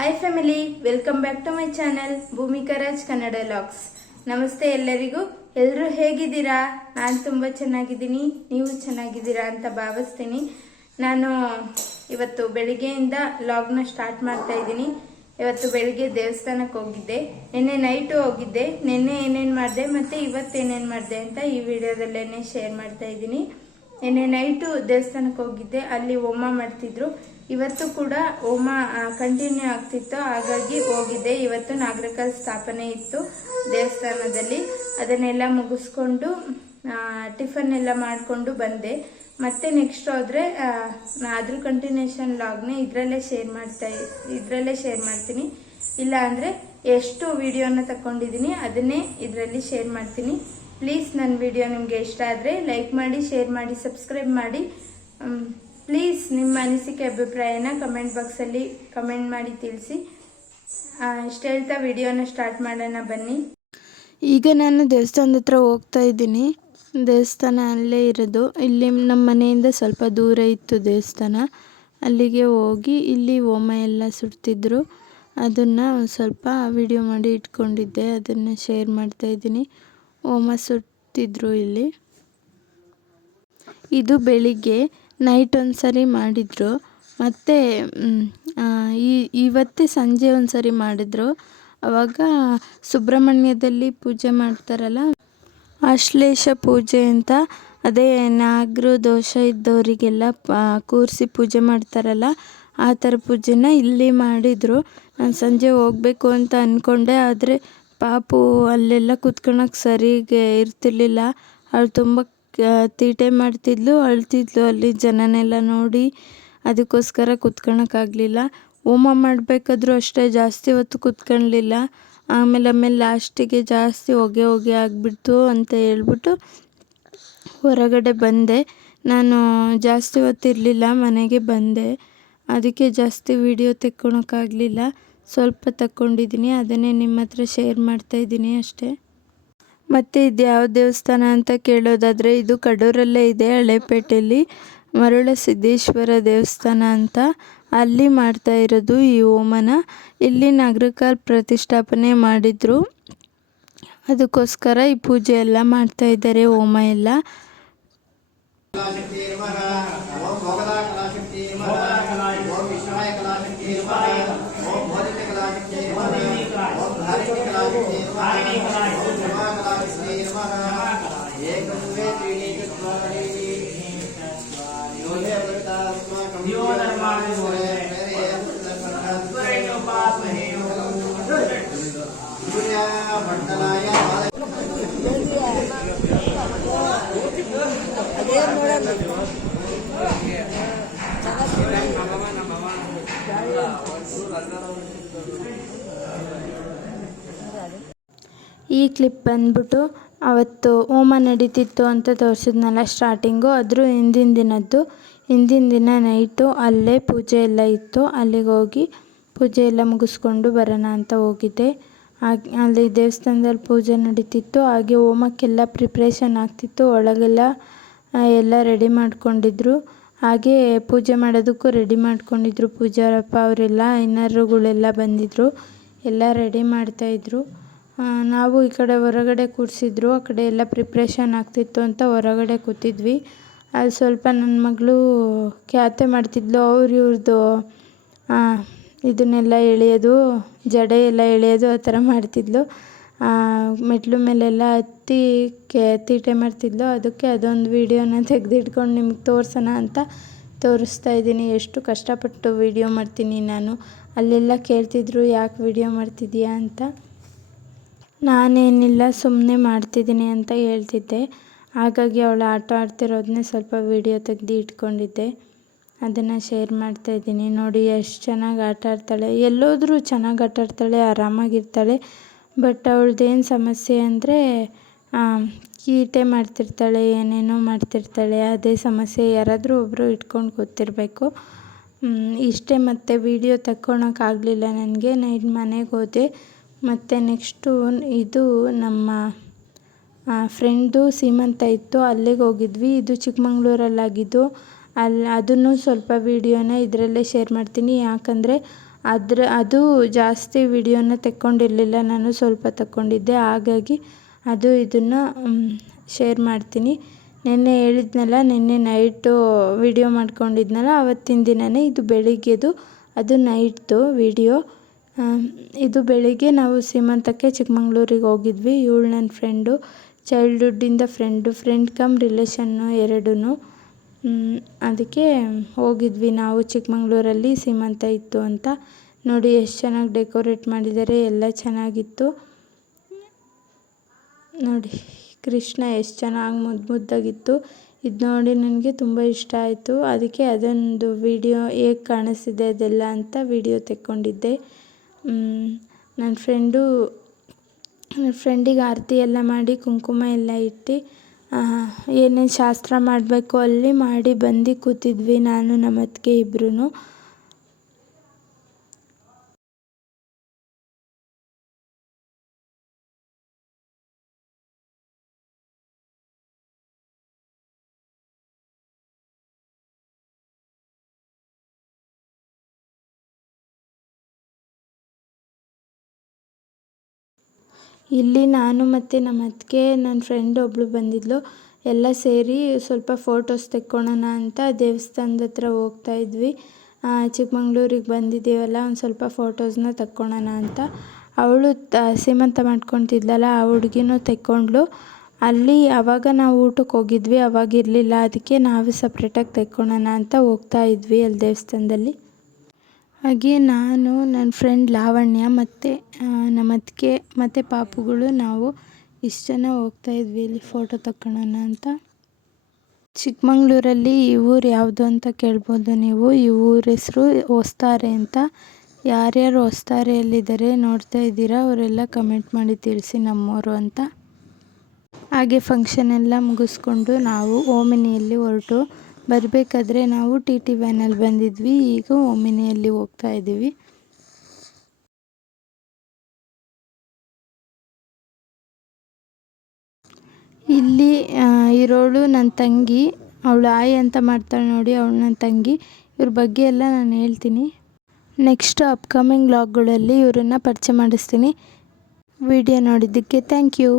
Hi family welcome back to my channel Bhoomika Raj Kannada vlogs ನಮಸ್ತೆ ಎಲ್ಲರಿಗೂ ಎಲ್ಲರೂ ಹೇಗಿದ್ದೀರಾ ನಾನು ತುಂಬ ಚೆನ್ನಾಗಿದ್ದೀನಿ ನೀವು ಚೆನ್ನಾಗಿದ್ದೀರಾ ಅಂತ ಭಾವಿಸ್ತೀನಿ ನಾನು ಇವತ್ತು ಬೆಳಿಗ್ಗೆಯಿಂದ ಲಾಗ್ನ ಸ್ಟಾರ್ಟ್ ಮಾಡ್ತಾ ಇದ್ದೀನಿ. ಇವತ್ತು ಬೆಳಿಗ್ಗೆ ದೇವಸ್ಥಾನಕ್ಕೆ ಹೋಗಿದ್ದೆ. ನಿನ್ನೆ ನೈಟು ಹೋಗಿದ್ದೆ. ನಿನ್ನೆ ಏನೇನು ಮಾಡಿದೆ ಮತ್ತು ಇವತ್ತು ಏನೇನು ಮಾಡಿದೆ ಅಂತ ಈ ವಿಡಿಯೋದಲ್ಲೇ ಶೇರ್ ಮಾಡ್ತಾ ಇದ್ದೀನಿ. ನಿನ್ನೆ ನೈಟು ದೇವಸ್ಥಾನಕ್ಕೆ ಹೋಗಿದ್ದೆ. ಅಲ್ಲಿ ಹೋಮ ಮಾಡ್ತಿದ್ರು. ಇವತ್ತು ಕೂಡ ಹೋಮ ಕಂಟಿನ್ಯೂ ಆಗ್ತಿತ್ತು. ಹಾಗಾಗಿ ಹೋಗಿದ್ದೆ ಇವತ್ತು ನಾಗರಿಕ ಸ್ಥಾಪನೆ ಇತ್ತು ದೇವಸ್ಥಾನದಲ್ಲಿ. ಅದನ್ನೆಲ್ಲ ಮುಗಿಸ್ಕೊಂಡು ಟಿಫನ್ ಎಲ್ಲ ಮಾಡಿಕೊಂಡು ಬಂದೆ. ಮತ್ತೆ ನೆಕ್ಸ್ಟ್ ಹೋದರೆ ಅದ್ರ ಕಂಟಿನ್ಯೂಷನ್ ಲಾಗ್ನೇ ಇದರಲ್ಲೇ ಶೇರ್ ಮಾಡ್ತಾ ಇದರಲ್ಲೇ ಶೇರ್ ಮಾಡ್ತೀನಿ. ಇಲ್ಲ ಅಂದರೆ ಎಷ್ಟು ವಿಡಿಯೋನ ತಗೊಂಡಿದ್ದೀನಿ ಅದನ್ನೇ ಇದರಲ್ಲಿ ಶೇರ್ ಮಾಡ್ತೀನಿ. ಪ್ಲೀಸ್ ನನ್ನ ವಿಡಿಯೋ ನಿಮಗೆ ಇಷ್ಟ ಆದರೆ ಲೈಕ್ ಮಾಡಿ ಶೇರ್ ಮಾಡಿ ಸಬ್ಸ್ಕ್ರೈಬ್ ಮಾಡಿ. ಪ್ಲೀಸ್ ನಿಮ್ಮ ಅನಿಸಿಕೆ, ಅಭಿಪ್ರಾಯನ ಕಮೆಂಟ್ ಬಾಕ್ಸಲ್ಲಿ ಕಮೆಂಟ್ ಮಾಡಿ ತಿಳಿಸಿ. ಇಷ್ಟ ಹೇಳ್ತಾ ವಿಡಿಯೋನ ಸ್ಟಾರ್ಟ್ ಮಾಡೋಣ, ಬನ್ನಿ. ಈಗ ನಾನು ದೇವಸ್ಥಾನದ ಹತ್ರ ಹೋಗ್ತಾ ಇದ್ದೀನಿ. ದೇವಸ್ಥಾನ ಅಲ್ಲೇ ಇರೋದು. ಇಲ್ಲಿ ನಮ್ಮ ಮನೆಯಿಂದ ಸ್ವಲ್ಪ ದೂರ ಇತ್ತು ದೇವಸ್ಥಾನ. ಅಲ್ಲಿಗೆ ಹೋಗಿ ಇಲ್ಲಿ ಹೋಮ ಎಲ್ಲ ಸುಡ್ತಿದ್ರು. ಅದನ್ನು ಸ್ವಲ್ಪ ವಿಡಿಯೋ ಮಾಡಿ ಇಟ್ಕೊಂಡಿದ್ದೆ. ಅದನ್ನು ಶೇರ್ ಮಾಡ್ತಾ ಇದ್ದೀನಿ. ಹೋಮ ಸುಡ್ತಿದ್ರು ಇಲ್ಲಿ. ಇದು ಬೆಳಿಗ್ಗೆ ನೈಟ್ ಒಂದು ಸರಿ ಮಾಡಿದರು. ಮತ್ತು ಈ, ಇವತ್ತೇ ಸಂಜೆ ಒಂದು ಸರಿ ಮಾಡಿದರು. ಅವಾಗ ಸುಬ್ರಹ್ಮಣ್ಯದಲ್ಲಿ ಪೂಜೆ ಮಾಡ್ತಾರಲ್ಲ ಆಶ್ಲೇಷ ಪೂಜೆ ಅಂತ, ಅದೇ ನಾಗರು ದೋಷ ಇದ್ದವರಿಗೆಲ್ಲ ಕೂರಿಸಿ ಪೂಜೆ ಮಾಡ್ತಾರಲ್ಲ, ಆ ಥರ ಪೂಜೆನ ಇಲ್ಲಿ ಮಾಡಿದರು. ನಾನು ಸಂಜೆ ಹೋಗಬೇಕು ಅಂತ ಅಂದ್ಕೊಂಡೆ ಆದರೆ ಪಾಪು ಅಲ್ಲೆಲ್ಲ ಕುತ್ಕೊಳಕ್ಕೆ ಸರಿಗೆ ಇರ್ತಿರ್ಲಿಲ್ಲ. ಅವ್ಳು ತುಂಬ ತೀಟೆ ಮಾಡ್ತಿದ್ಲು, ಅಳ್ತಿದ್ಲು ಅಲ್ಲಿ ಜನನೆಲ್ಲ ನೋಡಿ ಅದಕ್ಕೋಸ್ಕರ ಕೂತ್ಕೊಳ್ಳೋಕ್ಕಾಗ್ಲಿಲ್ಲ ಹೋಮ ಮಾಡಬೇಕಾದ್ರೂ ಅಷ್ಟೇ ಜಾಸ್ತಿ ಹೊತ್ತು ಕೂತ್ಕೊಳ್ಳಲಿಲ್ಲ ಆಮೇಲೆ ಆಮೇಲೆ ಲಾಸ್ಟಿಗೆ ಜಾಸ್ತಿ ಹೊಗೆ ಹೊಗೆ ಆಗಿಬಿಡ್ತು ಅಂತ ಹೇಳ್ಬಿಟ್ಟು ಹೊರಗಡೆ ಬಂದೆ. ನಾನು ಜಾಸ್ತಿ ಹೊತ್ತಿರಲಿಲ್ಲ ಮನೆಗೆ ಬಂದೆ. ಅದಕ್ಕೆ ಜಾಸ್ತಿ ವಿಡಿಯೋ ತೆಕ್ಕೊಳಕ್ಕಾಗಲಿಲ್ಲ. ಸ್ವಲ್ಪ ತಕ್ಕೊಂಡಿದ್ದೀನಿ, ಅದನ್ನೇ ನಿಮ್ಮ ಹತ್ರ ಶೇರ್ ಮಾಡ್ತಾಯಿದ್ದೀನಿ ಅಷ್ಟೇ. ಮತ್ತು ಇದು ಯಾವ ದೇವಸ್ಥಾನ ಅಂತ ಕೇಳೋದಾದರೆ ಇದು ಕಡೂರಲ್ಲೇ ಇದೆ ಹಳೇಪೇಟೆಯಲ್ಲಿ ಮರುಳಸಿದ್ದೇಶ್ವರ ದೇವಸ್ಥಾನ ಅಂತ ಅಲ್ಲಿ ಮಾಡ್ತಾ ಇರೋದು ಈ ಓಮನ. ಇಲ್ಲಿ ನಗರಕಾರ್ ಪ್ರತಿಷ್ಠಾಪನೆ ಮಾಡಿದರು. ಅದಕ್ಕೋಸ್ಕರ ಈ ಪೂಜೆ ಎಲ್ಲ ಮಾಡ್ತಾ ಇದ್ದಾರೆ ಓಮ ಎಲ್ಲ. ಓಂ एकं वे त्रीणि चत्वारि योगे अवृतात्मकं यो धर्माणि मोहे सूर्योपासमहे सूर्यमण्डलाय ಈ ಕ್ಲಿಪ್ ಬಂದ್ಬಿಟ್ಟು ಅವತ್ತು ಹೋಮ ನಡೀತಿತ್ತು ಅಂತ ತೋರಿಸಿದ್ನಲ್ಲ ಸ್ಟಾರ್ಟಿಂಗು ಅದ್ರ ಹಿಂದಿನ ದಿನದ್ದು, ಹಿಂದಿನ ದಿನ ನೈಟು ಅಲ್ಲೇ ಪೂಜೆ ಎಲ್ಲ ಇತ್ತು. ಅಲ್ಲಿಗೆ ಹೋಗಿ ಪೂಜೆ ಎಲ್ಲ ಮುಗಿಸ್ಕೊಂಡು ಬರೋಣ ಅಂತ ಹೋಗಿದ್ದೆ. ಹಾಗೆ, ಅಲ್ಲಿ ದೇವಸ್ಥಾನದಲ್ಲಿ ಪೂಜೆ ನಡೀತಿತ್ತು. ಹಾಗೆ ಹೋಮಕ್ಕೆಲ್ಲ ಪ್ರಿಪ್ರೇಷನ್ ಆಗ್ತಿತ್ತು. ಒಳಗೆಲ್ಲ ಎಲ್ಲ ರೆಡಿ ಮಾಡ್ಕೊಂಡಿದ್ರು. ಹಾಗೆ ಪೂಜೆ ಮಾಡೋದಕ್ಕೂ ರೆಡಿ ಮಾಡ್ಕೊಂಡಿದ್ರು ಪೂಜಾರಪ್ಪ ಅವರೆಲ್ಲ ಇನ್ನರುಗಳೆಲ್ಲ ಬಂದಿದ್ದರು ಎಲ್ಲ ರೆಡಿ ಮಾಡ್ತಾಯಿದ್ರು ನಾವು ಈ ಕಡೆ ಹೊರಗಡೆ ಕೂರಿಸಿದ್ರು, ಆ ಕಡೆ ಎಲ್ಲ ಪ್ರಿಪ್ರೇಷನ್ ಆಗ್ತಿತ್ತು ಅಂತ ಹೊರಗಡೆ ಕೂತಿದ್ವಿ. ಅಲ್ಲಿ ಸ್ವಲ್ಪ ನನ್ನ ಮಗಳು ಖ್ಯಾತೆ ಮಾಡ್ತಿದ್ಲು, ಅವ್ರು ಇವ್ರದ್ದು ಇದನ್ನೆಲ್ಲ ಎಳೆಯೋದು, ಜಡೆ ಎಲ್ಲ ಎಳೆಯೋದು ಆ ಥರ ಮಾಡ್ತಿದ್ಲು. ಮೆಟ್ಲು ಮೇಲೆಲ್ಲ ಹತ್ತಿ ಕೆ, ತೀಟೆ ಮಾಡ್ತಿದ್ಲು. ಅದಕ್ಕೆ ಅದೊಂದು ವೀಡಿಯೋನ ತೆಗೆದಿಟ್ಕೊಂಡು ನಿಮ್ಗೆ ತೋರಿಸೋಣ ಅಂತ ತೋರಿಸ್ತಾ ಇದ್ದೀನಿ. ಎಷ್ಟು ಕಷ್ಟಪಟ್ಟು ವೀಡಿಯೋ ಮಾಡ್ತೀನಿ ನಾನು. ಅಲ್ಲೆಲ್ಲ ಕೇಳ್ತಿದ್ರು, ಯಾಕೆ ವೀಡಿಯೋ ಮಾಡ್ತಿದ್ದೀಯಾ ಅಂತ. ನಾನೇನಿಲ್ಲ ಸುಮ್ಮನೆ ಮಾಡ್ತಿದ್ದೀನಿ ಅಂತ ಹೇಳ್ತಿದ್ದೆ. ಹಾಗಾಗಿ ಅವಳು ಆಟ ಆಡ್ತಿರೋದನ್ನೇ ಸ್ವಲ್ಪ ವೀಡಿಯೋ ತೆಗೆದು ಇಟ್ಕೊಂಡಿದ್ದೆ. ಅದನ್ನು ಶೇರ್ ಮಾಡ್ತಾ ಇದ್ದೀನಿ. ನೋಡಿ, ಎಷ್ಟು ಚೆನ್ನಾಗಿ ಆಟ ಆಡ್ತಾಳೆ. ಎಲ್ಲೋದ್ರೂ ಚೆನ್ನಾಗಿ ಆಟ ಆಡ್ತಾಳೆ, ಆರಾಮಾಗಿರ್ತಾಳೆ. ಬಟ್ ಅವಳದ್ದೇನು ಸಮಸ್ಯೆ ಅಂದರೆ ಕೀಟೆ ಮಾಡ್ತಿರ್ತಾಳೆ, ಏನೇನೋ ಮಾಡ್ತಿರ್ತಾಳೆ. ಅದೇ ಸಮಸ್ಯೆ ಯಾರಾದರೂ ಒಬ್ಬರು ಇಟ್ಕೊಂಡು ಗೊತ್ತಿರಬೇಕು. ಇಷ್ಟೇ ಮತ್ತೆ ವೀಡಿಯೋ ತಕ್ಕೊಳಕ್ಕಾಗಲಿಲ್ಲ ನನಗೆ. ನೈಟ್ ಮನೆಗೆ ಹೋದೆ. ಮತ್ತು ನೆಕ್ಸ್ಟು ಇದು ನಮ್ಮ ಫ್ರೆಂಡು ಸೀಮಂತ ಇತ್ತು, ಅಲ್ಲಿಗೆ ಹೋಗಿದ್ವಿ. ಇದು ಚಿಕ್ಕಮಂಗ್ಳೂರಲ್ಲಾಗಿದ್ದು ಅಲ್ಲಿ ಅದನ್ನು ಸ್ವಲ್ಪ ವೀಡಿಯೋನ ಇದರಲ್ಲೇ ಶೇರ್ ಮಾಡ್ತೀನಿ. ಯಾಕಂದರೆ ಅದ್ರ, ಅದು ಜಾಸ್ತಿ ವೀಡಿಯೋನ ತೆಕ್ಕೊಂಡಿರಲಿಲ್ಲ, ನಾನು ಸ್ವಲ್ಪ ತಕ್ಕೊಂಡಿದ್ದೆ. ಹಾಗಾಗಿ ಅದು ಇದನ್ನು ಶೇರ್ ಮಾಡ್ತೀನಿ. ನಿನ್ನೆ ಹೇಳಿದ್ನಲ್ಲ, ನಿನ್ನೆ ನೈಟು ವಿಡಿಯೋ ಮಾಡ್ಕೊಂಡಿದ್ನಲ್ಲ, ಅವತ್ತಿನ ದಿನವೇ ಇದು ಬೆಳಿಗ್ಗೆದು, ಅದು ನೈಟ್ದು ವಿಡಿಯೋ ಇದು ಬೆಳಿಗ್ಗೆ ನಾವು ಸೀಮಂತಕ್ಕೆ ಚಿಕ್ಕಮಂಗ್ಳೂರಿಗೆ ಹೋಗಿದ್ವಿ. ಇವಳು ನನ್ನ ಫ್ರೆಂಡು ಚೈಲ್ಡ್ಹುಡ್ಡಿಂದ ಫ್ರೆಂಡು ಫ್ರೆಂಡ್ ಕಮ್ ರಿಲೇಷನ್ನು ಎರಡೂ ಅದಕ್ಕೆ ಹೋಗಿದ್ವಿ ನಾವು ಚಿಕ್ಕಮಂಗ್ಳೂರಲ್ಲಿ. ಸೀಮಂತ ಇತ್ತು ಅಂತ ನೋಡಿ ಎಷ್ಟು ಚೆನ್ನಾಗಿ ಡೆಕೋರೇಟ್ ಮಾಡಿದ್ದಾರೆ, ಎಲ್ಲ ಚೆನ್ನಾಗಿತ್ತು. ನೋಡಿ, ಕೃಷ್ಣ ಎಷ್ಟು ಚೆನ್ನಾಗಿ ಮುದ್ದು ಮುದ್ದಾಗಿತ್ತು. ಇದು ನೋಡಿ ನನಗೆ ತುಂಬ ಇಷ್ಟ ಆಯಿತು. ಅದಕ್ಕೆ ಅದೊಂದು ವಿಡಿಯೋ ಹೇಗೆ ಕಾಣಿಸ್ತಿದೆ ಅದೆಲ್ಲ ಅಂತ ವಿಡಿಯೋ ತೆಕ್ಕೊಂಡಿದ್ದೆ. ನನ್ನ ಫ್ರೆಂಡು, ನನ್ನ ಫ್ರೆಂಡಿಗೆ ಆರತಿ ಎಲ್ಲ ಮಾಡಿ, ಕುಂಕುಮ ಎಲ್ಲ ಇಟ್ಟು ಏನೇನು ಶಾಸ್ತ್ರ ಮಾಡಬೇಕು ಅಲ್ಲಿ ಮಾಡಿ ಬಂದು ಕೂತಿದ್ವಿ ನಾನು ನಮ್ಮ ಅತ್ತಿಗೆ ಇಬ್ಬರೂ ಇಲ್ಲಿ ನಾನು ಮತ್ತು ನಮ್ಮ ಅತ್ತಿಗೆ ನನ್ನ ಫ್ರೆಂಡ್ ಒಬ್ಬಳು ಬಂದಿದ್ಲು. ಎಲ್ಲ ಸೇರಿ ಸ್ವಲ್ಪ ಫೋಟೋಸ್ ತೆಕ್ಕೊಳ್ಳೋಣ ಅಂತ ದೇವಸ್ಥಾನದ ಹತ್ರ ಹೋಗ್ತಾ ಇದ್ವಿ. ಚಿಕ್ಕಮಂಗ್ಳೂರಿಗೆ ಬಂದಿದ್ದೀವಲ್ಲ, ಒಂದು ಸ್ವಲ್ಪ ಫೋಟೋಸ್ನ ತಕ್ಕೊಳ್ಳೋಣ ಅಂತ. ಅವಳು ಸೀಮಂತ ಮಾಡ್ಕೊತಿದ್ಲಲ್ಲ, ಆ ಹುಡುಗಿನೂ ತೆಕ್ಕೊಂಡ್ಳು. ಅಲ್ಲಿ ಆವಾಗ ನಾವು ಊಟಕ್ಕೆ ಹೋಗಿದ್ವಿ, ಅವಾಗ ಇರಲಿಲ್ಲ. ಅದಕ್ಕೆ ನಾವು ಸಪ್ರೇಟಾಗಿ ತೆಕ್ಕೊಳ್ಳೋಣ ಅಂತ ಹೋಗ್ತಾ ಇದ್ವಿ ಅಲ್ಲಿ ದೇವಸ್ಥಾನದಲ್ಲಿ. ಹಾಗೆ ನಾನು ನನ್ನ ಫ್ರೆಂಡ್ ಲಾವಣ್ಯ ಮತ್ತು ನಮ್ಮ ಅತ್ತಿಗೆ ಮತ್ತು ಪಾಪುಗಳು ನಾವು ಇಷ್ಟು ಜನ ಹೋಗ್ತಾ ಇದ್ವಿ ಇಲ್ಲಿ ಫೋಟೋ ತಕ್ಕೊಳ್ಳೋಣ ಅಂತ. ಚಿಕ್ಕಮಂಗ್ಳೂರಲ್ಲಿ ಈ ಊರು ಯಾವುದು ಅಂತ ಕೇಳ್ಬೋದು ನೀವು. ಈ ಊರ ಹೆಸರು ಹೊಸ್ತಾರೆ ಅಂತ. ಯಾರ್ಯಾರು ಹೊಸ್ತಾರೆಯಲ್ಲಿದ್ದಾರೆ ನೋಡ್ತಾ ಇದ್ದೀರಾ, ಅವರೆಲ್ಲ ಕಮೆಂಟ್ ಮಾಡಿ ತಿಳಿಸಿ ನಮ್ಮೂರು ಅಂತ. ಹಾಗೆ ಫಂಕ್ಷನ್ ಎಲ್ಲ ಮುಗಿಸ್ಕೊಂಡು ನಾವು ಓಮಿನಿಯಲ್ಲಿ ಹೊರಟು. ಬರಬೇಕಾದ್ರೆ ನಾವು ಟಿ ಟಿ ವ್ಯಾನಲ್ಲಿ ಬಂದಿದ್ವಿ, ಈಗ ಓಮಿನಿಯಲ್ಲಿ ಹೋಗ್ತಾ ಇದ್ದೀವಿ. ಇಲ್ಲಿ ಇರೋಳು ನನ್ನ ತಂಗಿ, ಅವಳು ಆಯ್ ಅಂತ ಮಾಡ್ತಾಳೆ ನೋಡಿ ಅವಳು ನನ್ನ ತಂಗಿ. ಇವ್ರ ಬಗ್ಗೆ ಎಲ್ಲ ನಾನು ಹೇಳ್ತೀನಿ. ನೆಕ್ಸ್ಟ್ ಅಪ್ಕಮಿಂಗ್ ವ್ಲಾಗ್ಗಳಲ್ಲಿ ಇವರನ್ನು ಪರಿಚಯ ಮಾಡಿಸ್ತೀನಿ. ವಿಡಿಯೋ ನೋಡಿದ್ದಕ್ಕೆ ಥ್ಯಾಂಕ್ ಯು.